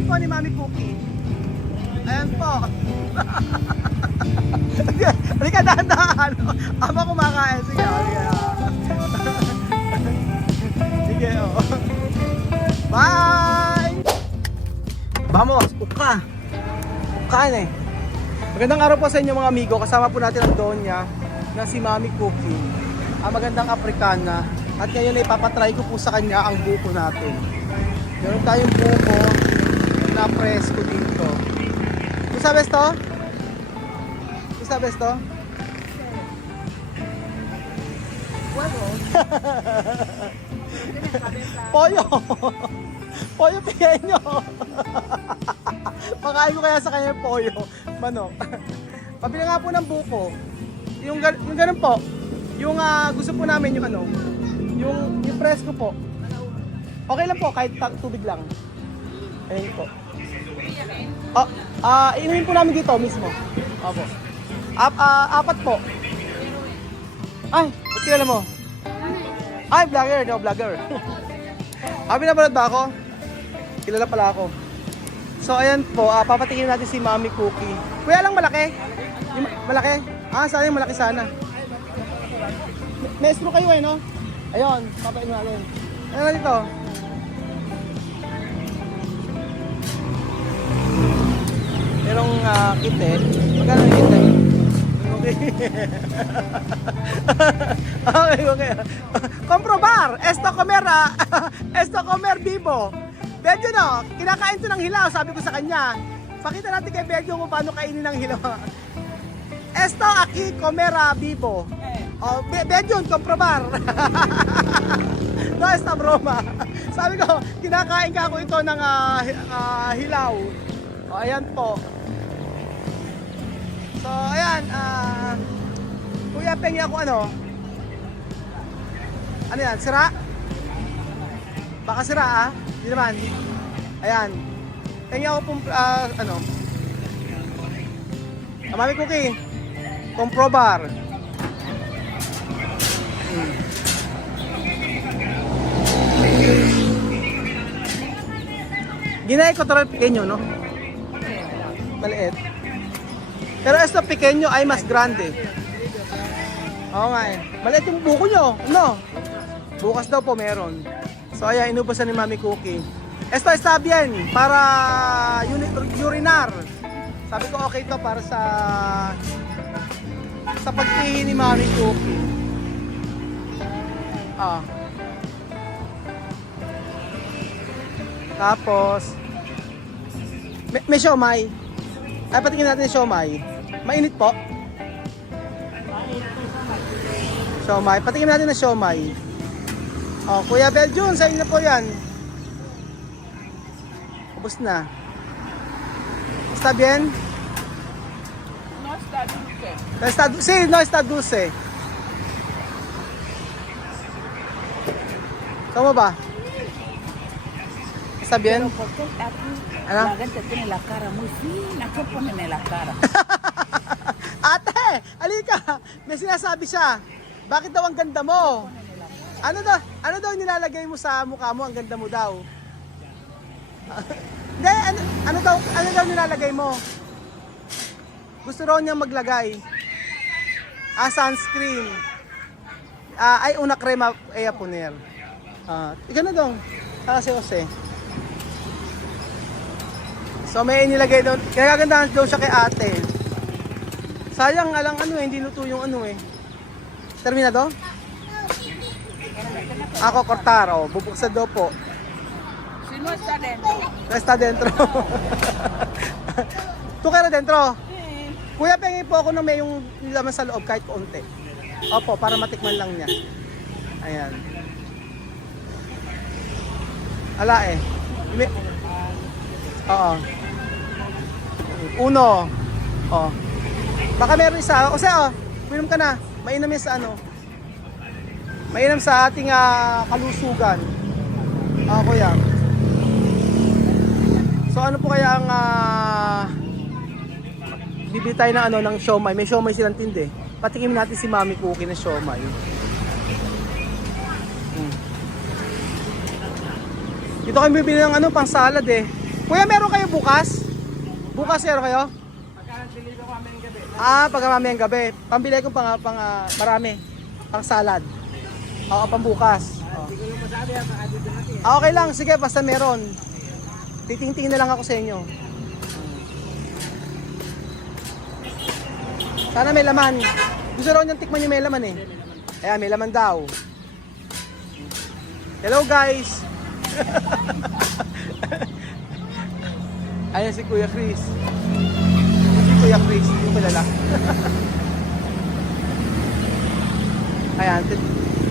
Ayan po ni Mami Cookie. Ayan po. Halika, dahan-dahan. Ama kumakain. Sige, halika. Sige, oh. Bye! Vamos, uka. Ukaan eh. Magandang araw po sa inyo mga amigo. Kasama po natin ang donya na si Mami Cookie. Magandang Africana. At ngayon ay papatry ko po sa kanya ang buko natin. Meron tayong buko na presko dito. ¿Tú sabes to? ¿Tú sabes to? Huevo. Pollo! Pollo pequeño! Pakain ko kaya sa kanya yung pollo. Manok. Pabili nga po ng buko. Yung ganun po. Yung gusto po namin yung ano. Yung presko po. Okay lang po kahit tubig lang. Ayun po. Inumin po namin dito mismo. Opo. Apat po. Ay, ba't kilala mo? Ay, vlogger. No, vlogger. Pinapanood ba ako? Kilala pala ako. So, ayan po. Papatikin natin si Mami Cookie. Kuya lang malaki? Yung malaki? Sana yung malaki sana. Maestro kayo eh, no? Ayun, papain natin. Ano na dito? Merong kit eh. Magkano yung kit eh? Okay. Okay. Comprobar! Esto comer vivo. Bedyo no, kinakain to ng hilaw. Sabi ko sa kanya, pakita natin kay Bedyo kung paano kainin ng hilaw. Esto aquí comer vivo. Oh, Bedyo, comprobar. No, esta broma. Sabi ko, kinakain ka ako ito ng hilaw. O, ayan po. So, ayan. Kuya, pengi ako ano? Ano yan? Sira? Baka sira Hindi naman. Ayan. Pengi ako pong, ano? Mami Cookie. Comprobar. Ginay ko tara pequeño, no? Maliit. Pero esto pequeño ay mas grande. Oo nga eh. Maliit yung buko nyo. No? Bukas daw po meron. So ayan, inubusan ni Mami Cookie. Esto está bien para urinar. Sabi ko okay to para sa pagtihi ni Mami Cookie. Tapos may siomay. Ay, patingin natin yung siomay. Mainit po. Siomay. Patingin natin na siomay. Kuya Beljun, sa inyo po yan. Ubus na. Está bien? No está dulce. Sí, no está dulce. ¿Cómo ba? ¿Está bien? Pero ¿por qué aquí Ano? la gente tiene la cara muy fina? ¿Qué ponen en la cara? Ate, halika. May sinasabi siya. Bakit daw ang ganda mo? Ano daw nilalagay mo sa mukha mo? Ang ganda mo daw. Hindi, ano daw nilalagay mo? Gusto raw niyang maglagay. Sunscreen. Ay una crema a poner. Ikaw na daw. Kasi. So may inilagay daw. Kaya kagandahan daw siya kay ate. Sayang alang hindi luto yung Terminado? Ako cortaro, bubuksan daw po. Si no está dentro. Está dentro. Tu kaya dentro? Kuya, pengi po ako na may yung laman sa loob kahit konti. Opo, para matikman lang niya. Ayan. Ala eh. Oo. Uno. Baka meron isa. O siya, minum ka na. Mainam yan sa mainam sa ating kalusugan. Kuya. So ano po kaya ang bibili tayo ng ng siomay. May siomay silang tindi. Patikim natin si Mami Cookie ng siomay. Dito kami bibili ng pang salad eh. Kuya, meron kayo bukas? Bukas meron kayo? Pagka mamayang gabi. Pambili ko marami. Pang salad. Oo, pambukas. Okay lang, sige, basta meron. Titingting na lang ako sa inyo. Sana may laman. Gusto raw niyang tikman yung may laman eh. Ayan, may laman daw. Hello guys! Ayan si Kuya Chris. Si Kuya Chris, yung kilala. Ayan,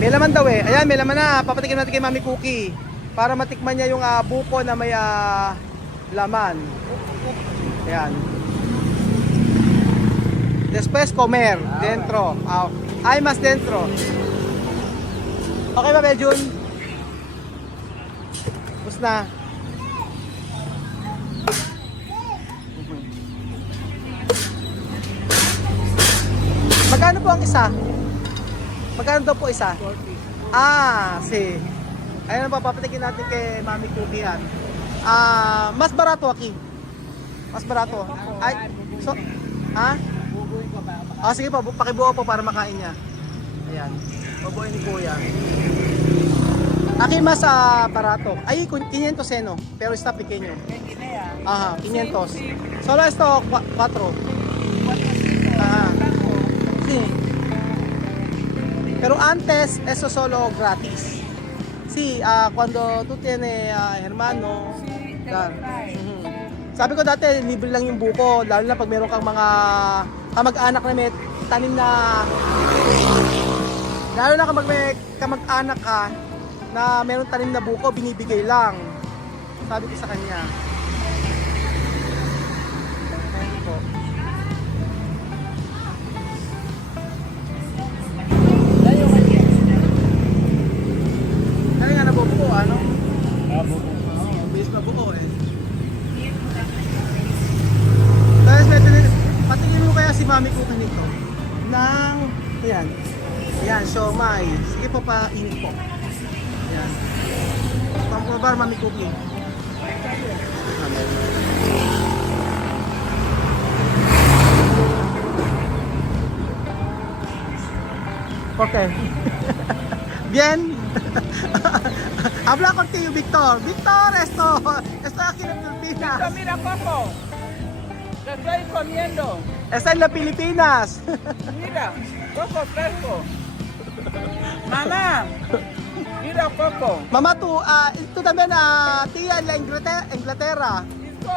may laman daw eh. Ayan, may laman na. Papatikin natin kay Mami Cookie. Para matikman niya yung buko na may laman. Ayan. Después comer. Dentro. Ay, mas dentro. Okay ba, Beljun? Tapos na. Magkano po ang isa? Magkano daw po isa? 40. Si. Ayun ang papapatikin natin kay Mami Cookie yan. Mas barato aki. Mas barato. Ay, so, sige po, pakibuo po para makain niya. Ayan. Pabuoy ni Kuya. Aki mas barato. Ay, 500 seno. Pero está pequeño. 500. Solo esto 4. Sí. Pero antes, eso solo gratis. Sí, cuando tú tienes hermano, sabi ko dati, libre lang yung buko, lalo na pag meron kang mga kamag-anak na may tanim na, lalo na kapag may kamag-anak ka na meron tanim na buko, binibigay lang. Sabi ko sa kanya. Ayan po. Kaya nga nabubuo, ano? Nabubuo. Base mabuo eh. Tapos patingin mo kaya si Mami Cookie nito ng, ayan, ayan, siomay. Sige po, painit po. Ayan. Pamprobar, Mami Cookie. Okay. Bien. Habla contigo, Victor. Victor, esto aquí en Pilipinas. Victor, mira, Coco. Te estoy comiendo. Está en las Pilipinas. Mira, Coco fresco. Mamá, mira, Coco. Mamá, tú también, tía en la Inglaterra. Disco,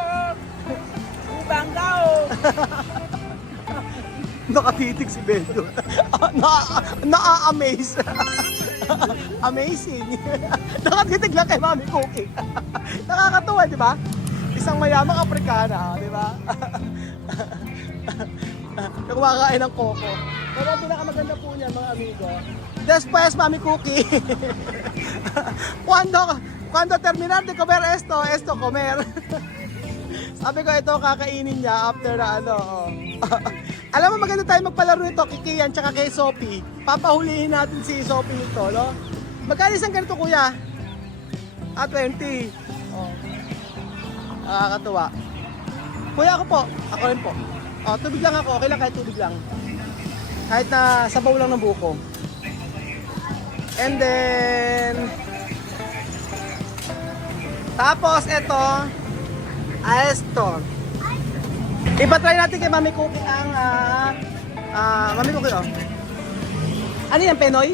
Ubangao. Nakatitig si Beto. Na-amaze. Amazing. Nakatitig lang kay Mami Cookie. Nakakatuwa, di ba? Isang mayamang Afrikana, di ba? Kumakain ng koko. Pero ang pinakamaganda po niya, mga amigo. Después, Mami Cookie. Cuando terminar de comer esto comer. Sabi ko ito kakainin niya after na ano. Alam mo maganda tayo magpalaro nito kay Kian tsaka kay Sophie. Papahulihin natin si Sophie nito, no? Magkano isang ganito, kuya? 20. Oh. Nakakatuwa. Kuya, ako po. Ako rin po. Tubig lang ako. Okay lang kahit tubig lang. Kahit na sabaw lang ng buko. And then tapos ito esto. Ipa-try natin kay Mami Cookie ang Mami Cookie, oh. Ano yan, Penoy?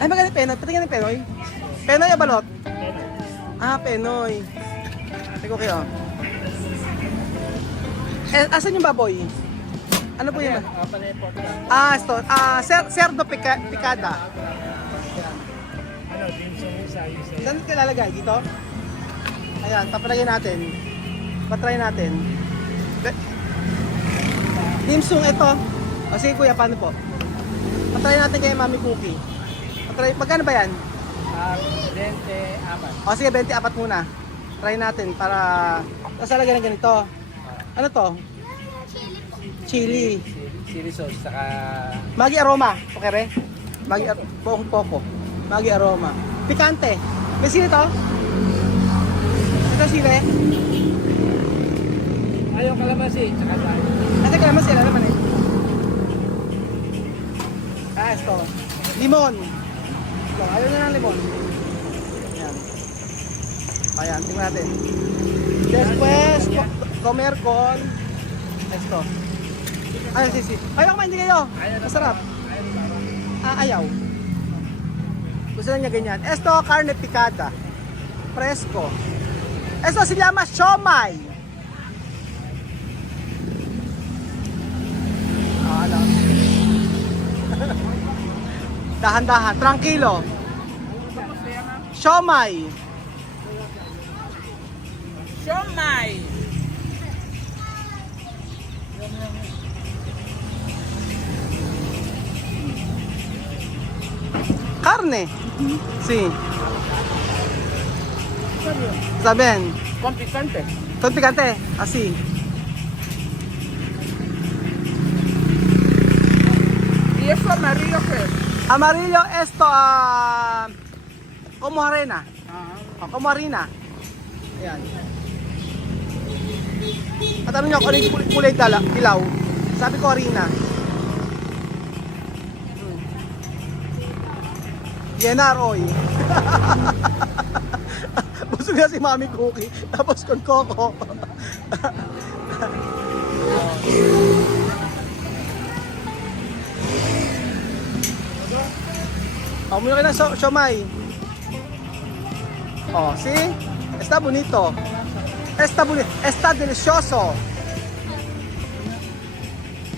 Ay, maganda Penoy. Patingin ng Penoy. Penoy o balot? Penoy. Mami Cookie, oh. Asan yung baboy? Ano po yun? Ito. Cerdo picada. Saan ito lalagay? Dito? Ayan, papalagay natin. Patry natin. Dimsum ito. Sige kuya, paano po? Patry natin kay Mami Cookie. Magkano ba yan? 24. Sige, 24 muna. Try natin para lalagay ng ganito. Ano to? Chili. Chili sauce, saka Magi aroma. Okay re? Magi poco. Magi aroma. Pikante. May sili to? Ito Sa sile? Ayaw kalabasi, tsaka sa... Kasi kaya mas sila naman eh. Ito. Limon. Ito, ayaw nyo ng limon. Ayan. Ayan, tingnan natin. Después, comer con... Esto. Ay, sisi. Ayaw kumain din kayo. Masarap. Ayaw. Gusto lang niya ganyan. Esto, carne picada. Fresco. Esto se llama siomai. Ano? Dahan-dahan, tranquilo. Siomai. Siomai. Carne. Sí. Saben. Con picante. Con picante. Así. ¿Y eso amarillo qué es? Amarillo esto como arena. Como harina. Ayan. At ano nyo kung ano yung kulay dilaw? Sabi ko harina. Yenar oy. Busog na si Mami Cookie. Tapos con coco. Muna kayo ng siomai. Oh, see? Está bonito. Está bonito. Está delicioso.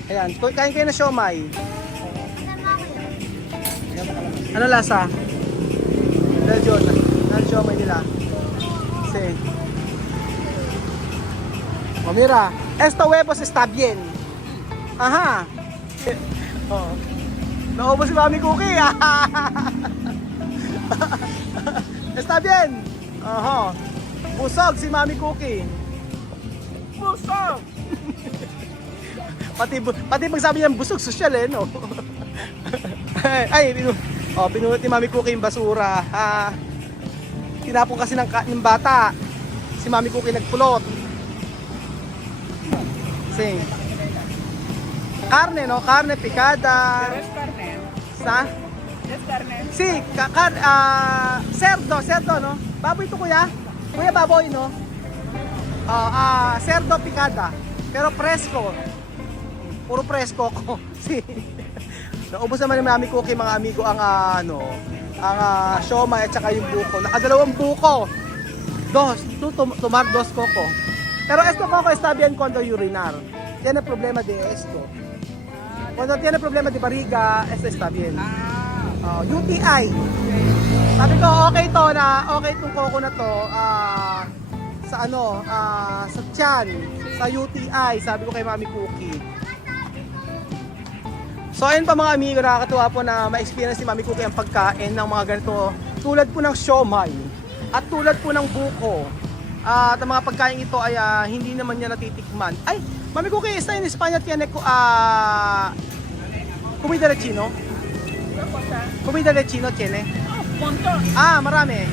Ayan, kain kayo ng siomai. Ano lasa? Belgian. Ano siomai nila? See? Oh, mira. Esto huevos está bien. Aha. Oh. Naubos si Mami Cookie. Está bien. Oho. Busog si Mami Cookie. Busog! Pati pag sabi niya busog, social eh, no? Ay, pinulot ni Mami Cookie yung basura. Tinapon kasi ng bata. Si Mami Cookie nagpulot. Sing. Carne, no? Carne picada. Pero es carne. Sa? Es carne. Si, cerdo, no? Baboy to kuya. Kuya baboy, no? Cerdo picada. Pero fresco. Puro fresco ko. Si. Naubos naman ni Mami Cookie mga amigo ang siomai at saka yung buko. Nakadalawang buko. Tomar dos coco. Pero esto coco está bien cuando urinar. Tiene problema de esto. Cuando tiene problema de barriga, esto está bien. UTI. Sabi ko okay to na okay itong coco na to sa sa tiyan, sa UTI, sabi ko kay Mami Cookie. So ayun pa mga amigo, nakakatuwa po na ma-experience ni Mami Cookie ang pagkain ng mga ganito tulad po ng siomai at tulad po ng buko. At ang mga pagkain ito ay hindi naman niya natitikman. Ay, Mami Cookie, está en España tiene comida de chino? Comida de chino tiene? Montón. Marami.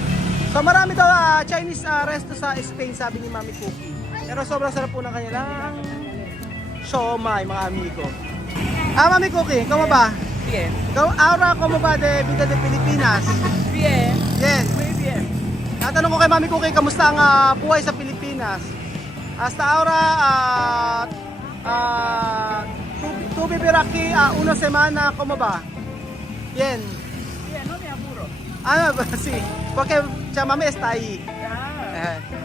So marami daw Chinese resto sa Spain, sabi ni Mami Cookie. Pero sobrang sarap po ng kanilang siomai, mga amigo. Mami Cookie, ¿cómo va? Bien. Ahora, ¿cómo va de vida de Pilipinas? Bien. Bien. Muy bien. Tatanong ko kay Mami Cookie, kamusta ang buhay sa Pilipinas? Hasta ahora, tú vivir aquí una semana, ¿cómo va? Bien. Bien, no me apuro. Sí, porque Chamame está ahí.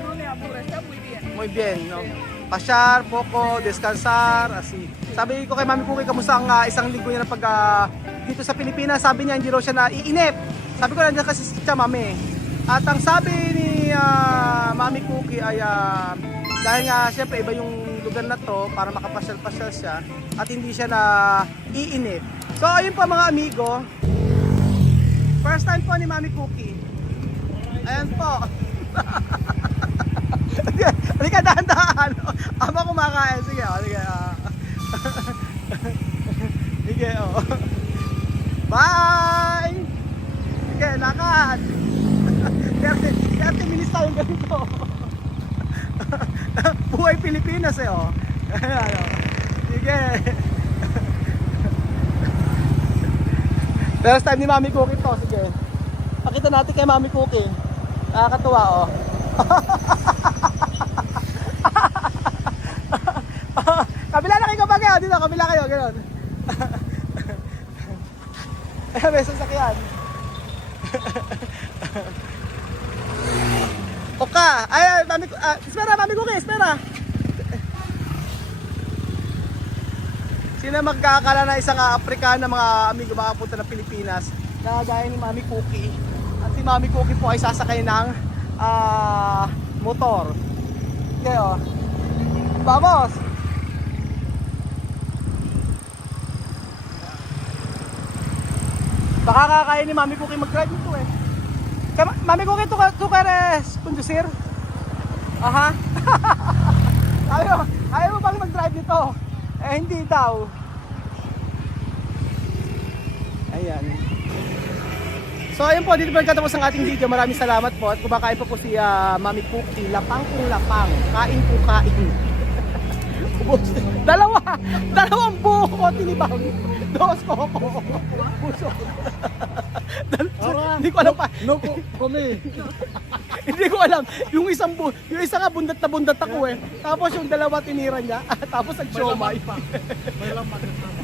No me apuro, está muy bien. Muy bien, no? Pasyar, poco, descansar, así. Sabi ko kay Mami Cookie, kamusta ang isang linggo niya na pag dito sa Pilipinas, sabi niya hindi raw siya naiinip. Sabi ko nandiyan kasi si Chamame. At ang sabi ni Mami Cookie ay dahil nga siyempre iba yung lugar na to para makapasyal-pasyal siya at hindi siya na iinip. So ayun pa mga amigo, first time po ni Mami Cookie. Ayan po. Halika dahan-dahan. Habang kumakain. Sige, sige. Sige, bye! Sige, lakad. 30 minutes tayong ganito. buhay Pilipinas eh, oh. Ano. Sige. First time ni Mami Cookie to, sige. Pakita natin kay Mami Cookie. Nakakatuwa, oh. Kabila na kayo kapag kayo, dito, kabila kayo, gano'n. Ayan, may sasakyan. Oka, ay, Mami, espera, Mami Cookie, espera. Sino magkakala na isang Afrikana mga amigo makapunta ng Pilipinas na gaya ni Mami Cookie. At si Mami Cookie po ay sasakay ng motor. Okay, oh. Vamos! Baka kakaya ni Mami Cookie mag-drive nito eh. Kaya, Mami Cookie, tu eres conducir? Aha. ayaw mo bang mag-drive nito? Eh, hindi daw. Ayan. So, ayun po, dito po nagtatapos ang ating video. Maraming salamat po. At kumakain pa po si Mami Cookie. Lapang kung lapang. Kain po kain. Dalawang buo ko tinibang. Dos ko. Puso. Hindi ko alam pa. No, kami. Hindi ko alam. Yung isa nga bundat na bundat ako eh. Tapos yung dalawa tinira niya. Tapos nag-siomay pa.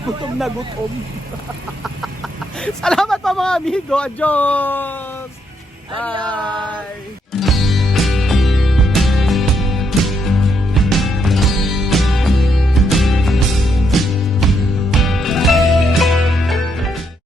Gutom na gutom. Salamat pa mga amigo. Adios. Bye.